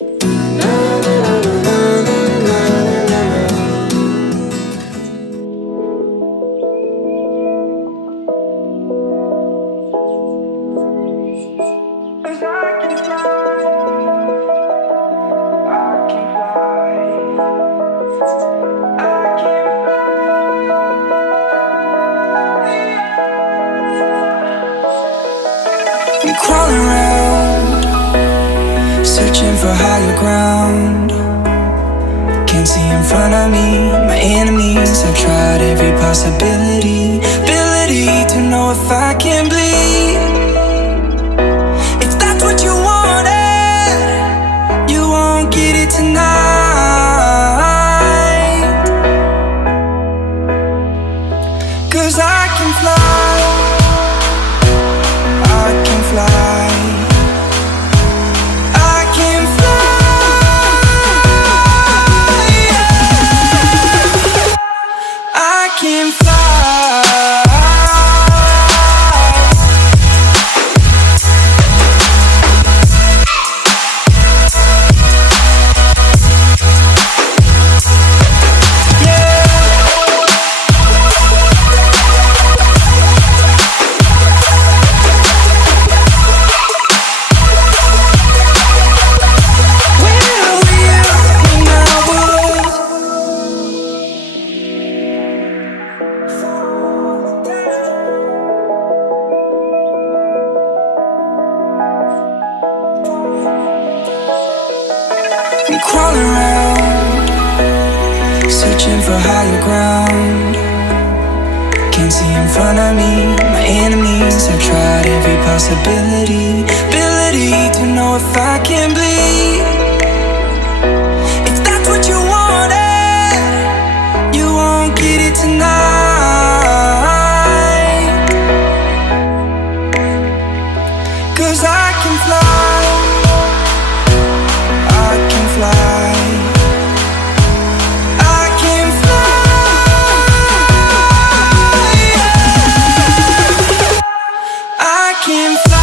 Crawling around, searching for higher ground. Can't see in front of me, my enemies. I've tried every possibility, ability to know if I can bleed. If that's what you wanted, you won't get it tonight. 'Cause I can fly, I can fly, I can fly, yeah. I can fly. I'm crawling around, searching for higher ground. Can't see in front of me, my enemies. I've tried every possibility, ability to know if I can bleed. If that's what you wanted, you won't get it tonight. 'Cause I can fly, I can fly, I can fly, yeah. I can fly.